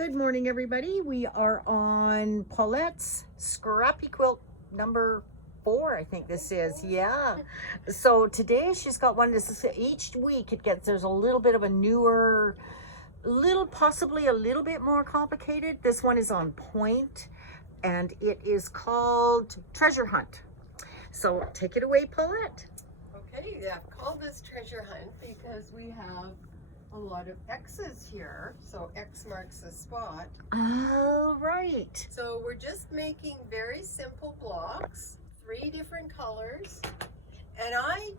Good morning, everybody. We are on Paulette's Scrappy quilt number 4, I think this is. Yeah. So today she's got one. This is each week there's a little bit of a newer, possibly a little bit more complicated. This one is on point, and it is called Treasure Hunt. So take it away, Paulette. Okay, I've called this Treasure Hunt because we have a lot of X's here, so X marks the spot. Oh, right. So we're just making very simple blocks, 3 different colors, and I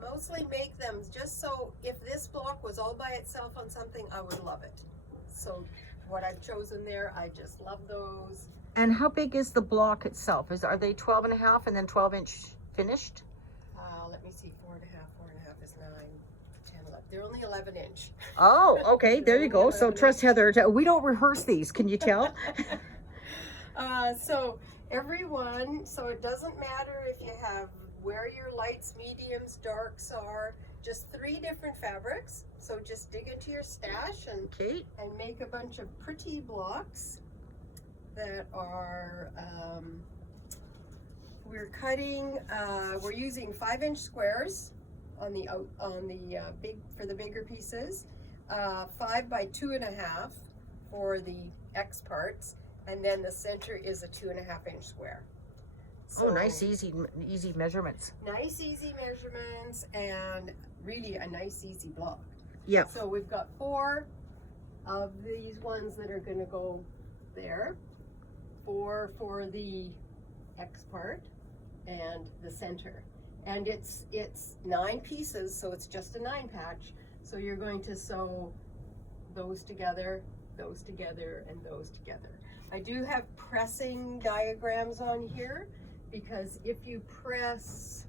mostly make them just so if this block was all by itself on something, I would love it. So what I've chosen there, I just love those. And how big is the block itself? Are they 12.5 and then 12-inch finished? Let me see, 4.5 is 9, 10, 11. They're only 11-inch. Oh, okay, there you go. So trust Heather. We don't rehearse these, can you tell? So everyone, so it doesn't matter if you have where your lights, mediums, darks are, just 3 different fabrics. So just dig into your stash and make a bunch of pretty blocks that are, we're using 5-inch squares on the for the bigger pieces, 5 by 2.5 for the X parts, and then the center is a 2.5-inch square. So, oh, nice, easy measurements. Nice, easy measurements, and really a nice, easy block. Yeah. So we've got 4 of these ones that are going to go there, 4 for the X part and the center. And it's 9 pieces, so it's just a 9 patch. So you're going to sew those together, and those together. I do have pressing diagrams on here because if you press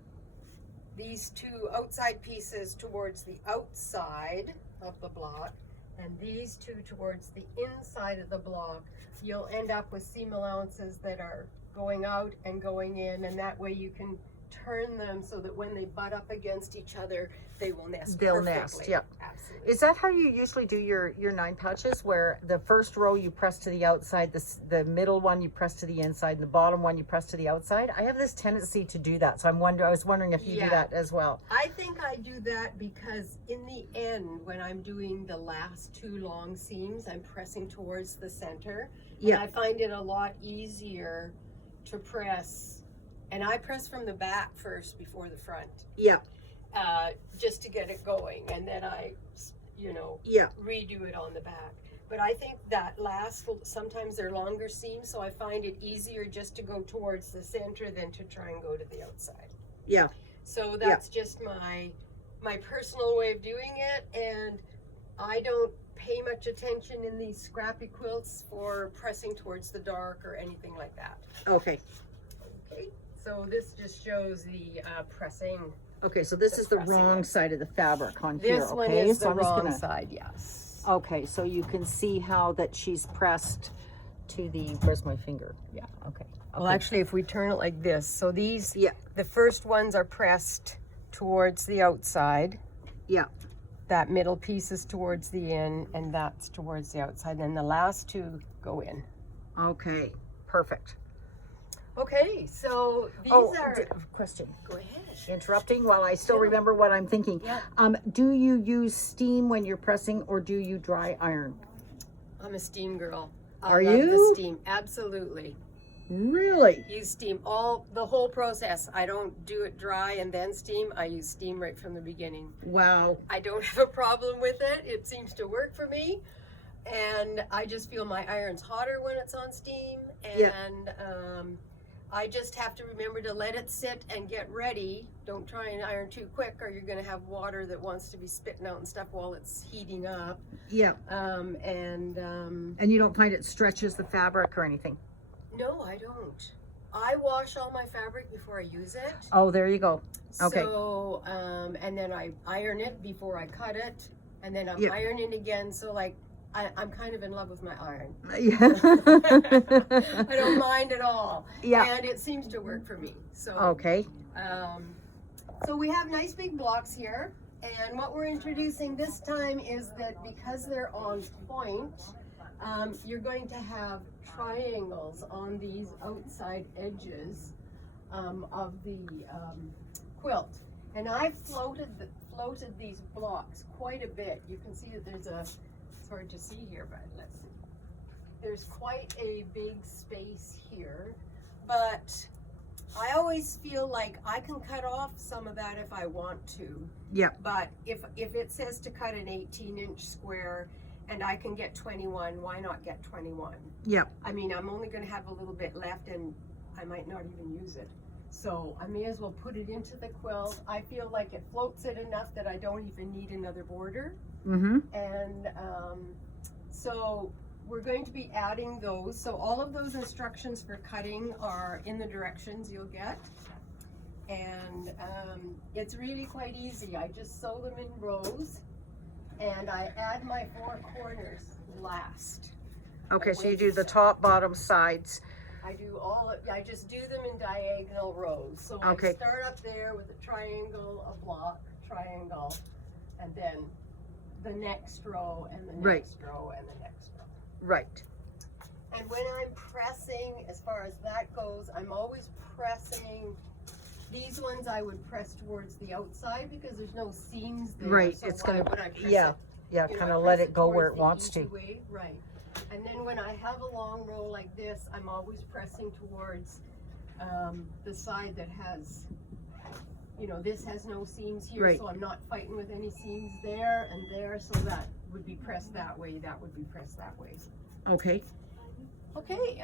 these 2 outside pieces towards the outside of the block and these 2 towards the inside of the block, you'll end up with seam allowances that are going out and going in, and that way you can turn them so that when they butt up against each other, they will nest perfectly. Nest, yep. Absolutely. Is that how you usually do your 9 pouches, where the first row you press to the outside, the middle one you press to the inside, and the bottom one you press to the outside? I have this tendency to do that, so I was wondering if you do that as well. I think I do that because in the end, when I'm doing the last 2 long seams, I'm pressing towards the center. And I find it a lot easier to press, and I press from the back first before the front. Yeah. Just to get it going, and then I, redo it on the back. But I think that sometimes they're longer seams, so I find it easier just to go towards the center than to try and go to the outside. Yeah. So that's just my personal way of doing it, and I don't pay much attention in these scrappy quilts for pressing towards the dark or anything like that. Okay. Okay. So this just shows the pressing. Okay, so this is the wrong side of the fabric on here. This one is the wrong side, yes. Okay, so you can see how that she's pressed to the, where's my finger? Yeah, okay. Well, actually, if we turn it like this, so these, the first ones are pressed towards the outside. Yeah. That middle piece is towards the in, and that's towards the outside. And then the last 2 go in. Okay, perfect. Okay, so these are... Question. Go ahead. Interrupting while I still remember what I'm thinking. Yeah. Do you use steam when you're pressing, or do you dry iron? I'm a steam girl. Are I love you? the steam, absolutely. Really? Use steam the whole process. I don't do it dry and then steam. I use steam right from the beginning. Wow. I don't have a problem with it. It seems to work for me. And I just feel my iron's hotter when it's on steam. And I just have to remember to let it sit and get ready. Don't try and iron too quick, or you're going to have water that wants to be spitting out and stuff while it's heating up. Yeah. And you don't find it stretches the fabric or anything? No, I don't. I wash all my fabric before I use it. Oh, there you go. Okay. So, and then I iron it before I cut it, and then I'm ironing again. So like, I'm kind of in love with my iron. Yeah. I don't mind at all. Yeah. And it seems to work for me. So okay. So we have nice big blocks here, and what we're introducing this time is that because they're on point, you're going to have triangles on these outside edges of the quilt. And I floated these blocks quite a bit. You can see that there's it's hard to see here, but let's see. There's quite a big space here, but I always feel like I can cut off some of that if I want to. Yeah. But if it says to cut an 18-inch square and I can get 21, why not get 21? Yeah. I mean, I'm only going to have a little bit left and I might not even use it. So I may as well put it into the quilt. I feel like it floats it enough that I don't even need another border. Mm-hmm. And so we're going to be adding those. So all of those instructions for cutting are in the directions you'll get. And it's really quite easy. I just sew them in rows and I add my 4 corners last. Okay, so you do the top, bottom, sides. I just do them in diagonal rows. So Okay. I start up there with a triangle, a block, triangle, and then the next row and the Right. next row and the next row. Right. And when I'm pressing, as far as that goes, I'm always pressing. These ones I would press towards the outside because there's no seams there. Right, So it's why gonna- would I press yeah. it? Yeah, You know, kind I of press let it go where it towards the wants easy to. way, right. And then when I have a long row like this, I'm always pressing towards the side that has, you know, this has no seams here, Right. so I'm not fighting with any seams there and there, so that would be pressed that way, that would be pressed that way. Okay. Okay,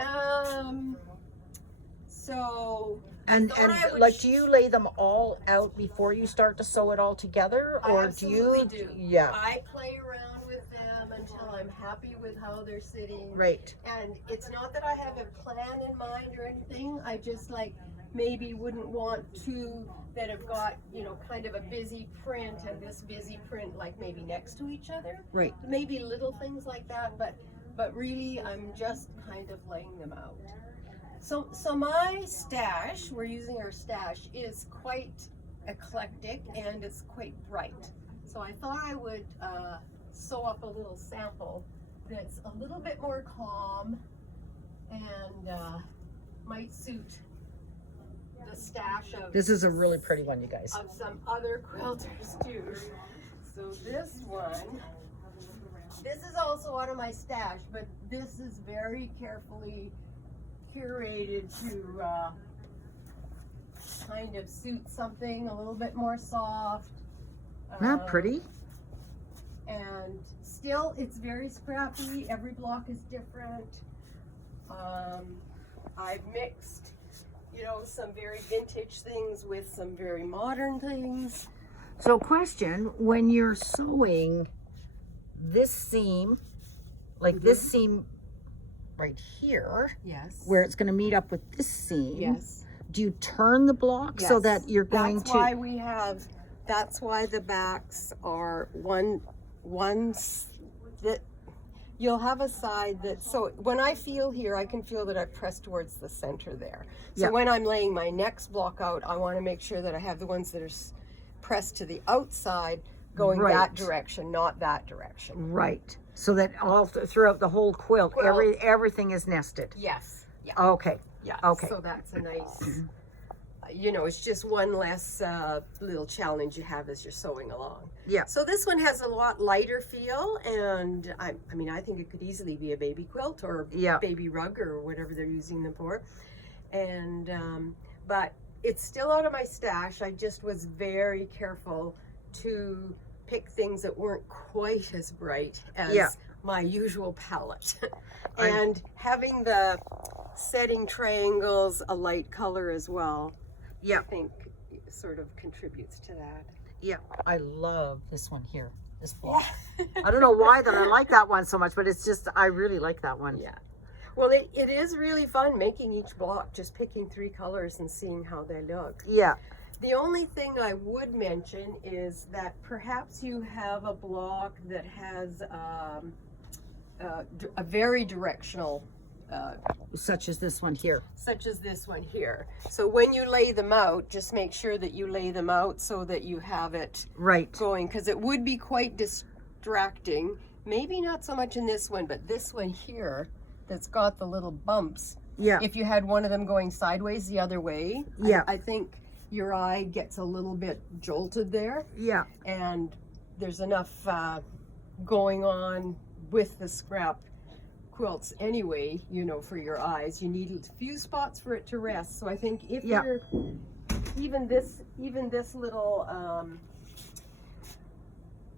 so And thought I would like, do you lay them all out before you start to sew it all together, I or absolutely do you? do. Yeah. I play around with them until I'm happy with how they're sitting. Right. And it's not that I have a plan in mind or anything. I just like maybe wouldn't want two that have got, you know, kind of a busy print and this busy print like maybe next to each other. Right. Maybe little things like that, but really I'm just kind of laying them out. So my stash, we're using our stash, is quite eclectic and it's quite bright. So I thought I would sew up a little sample that's a little bit more calm and might suit the stash of This is a really pretty one, you guys. of some other quilters too. So this one, this is also out of my stash, but this is very carefully curated to kind of suit something a little bit more soft. Not pretty. And still, it's very scrappy. Every block is different. I've mixed, you know, some very vintage things with some very modern things. So question, when you're sewing this seam, like this seam right here, Yes. where it's going to meet up with this seam, Yes. do you turn the block so Yes. that you're going That's to? why we have, that's why the backs are ones that you'll have a side that, so when I feel here, I can feel that I've pressed towards the center there. So Yeah. when I'm laying my next block out, I want to make sure that I have the ones that are pressed to the outside going Right. that direction, not that direction. Right. So that all throughout the whole quilt, everything is nested. Yes. Yeah. Okay. Yeah. Okay. So that's a nice, you know, it's just one less little challenge you have as you're sewing along. Yeah. So this one has a lot lighter feel, and I mean, I think it could easily be a baby quilt or Yeah. baby rug or whatever they're using them for. And, but it's still out of my stash. I just was very careful to pick things that weren't quite as bright as Yeah. my usual palette. And having the setting triangles a light color as well, Yeah. I think sort of contributes to that. Yeah. I love this one here. This block. I don't know why that I like that one so much, but it's just, I really like that one. Yeah. Well, it is really fun making each block, just picking 3 colors and seeing how they look. Yeah. The only thing I would mention is that perhaps you have a block that has a very directional, Such as this one here. such as this one here. So when you lay them out, just make sure that you lay them out so that you have it Right. going, because it would be quite distracting maybe not so much in this one, but this one here that's got the little bumps. Yeah. If you had one of them going sideways the other way, Yeah. I think your eye gets a little bit jolted there. Yeah. And there's enough going on with the scrap quilts anyway, you know, for your eyes. You need a few spots for it to rest. So I think if you're even this little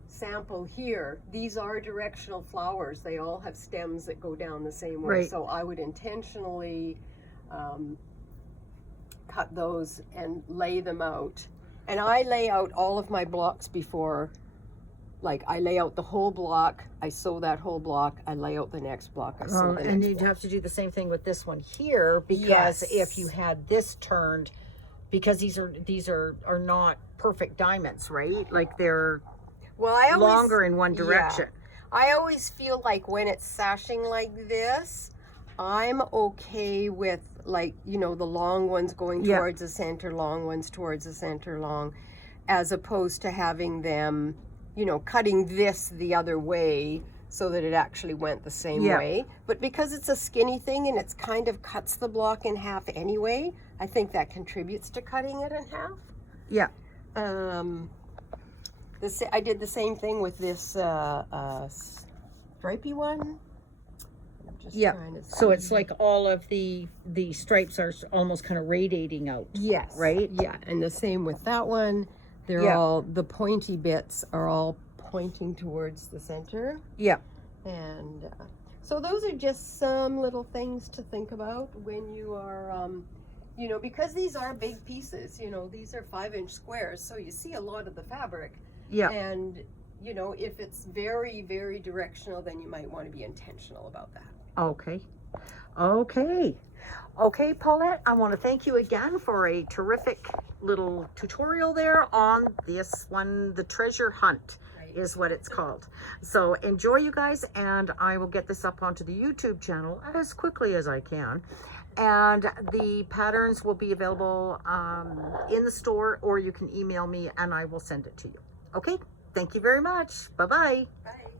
sample here, these are directional flowers. They all have stems that go down the same way. Right. So I would intentionally cut those and lay them out. And I lay out all of my blocks before, like I lay out the whole block, I sew that whole block, I lay out the next block, I sew the And next you'd block. have to do the same thing with this one here, because Yes. if you had this turned, because these are not perfect diamonds, right? Like they're Well, I always, longer in one direction. I always feel like when it's sashing like this, I'm okay with, like, you know, the long ones going towards the center, long ones towards the center, long, as opposed to having them, you know, cutting this the other way so that it actually went the same way. But because it's a skinny thing and it's kind of cuts the block in half anyway, I think that contributes to cutting it in half. Yeah. I did the same thing with this stripy one. I'm just trying to So see. it's like all of the stripes are almost kind of radiating out. Yes. Right? Yeah, and the same with that one. They're Yeah. all, the pointy bits are all pointing towards the center. Yeah. And so those are just some little things to think about when you are, you know, because these are big pieces, you know, these are 5-inch squares, so you see a lot of the fabric. Yeah. And, you know, if it's very, very directional, then you might want to be intentional about that. Okay. Okay. Okay, Paulette, I want to thank you again for a terrific little tutorial there on this one, the treasure hunt is what it's called. So enjoy, you guys, and I will get this up onto the YouTube channel as quickly as I can. And the patterns will be available in the store, or you can email me and I will send it to you. Okay, thank you very much. Bye-bye. Bye.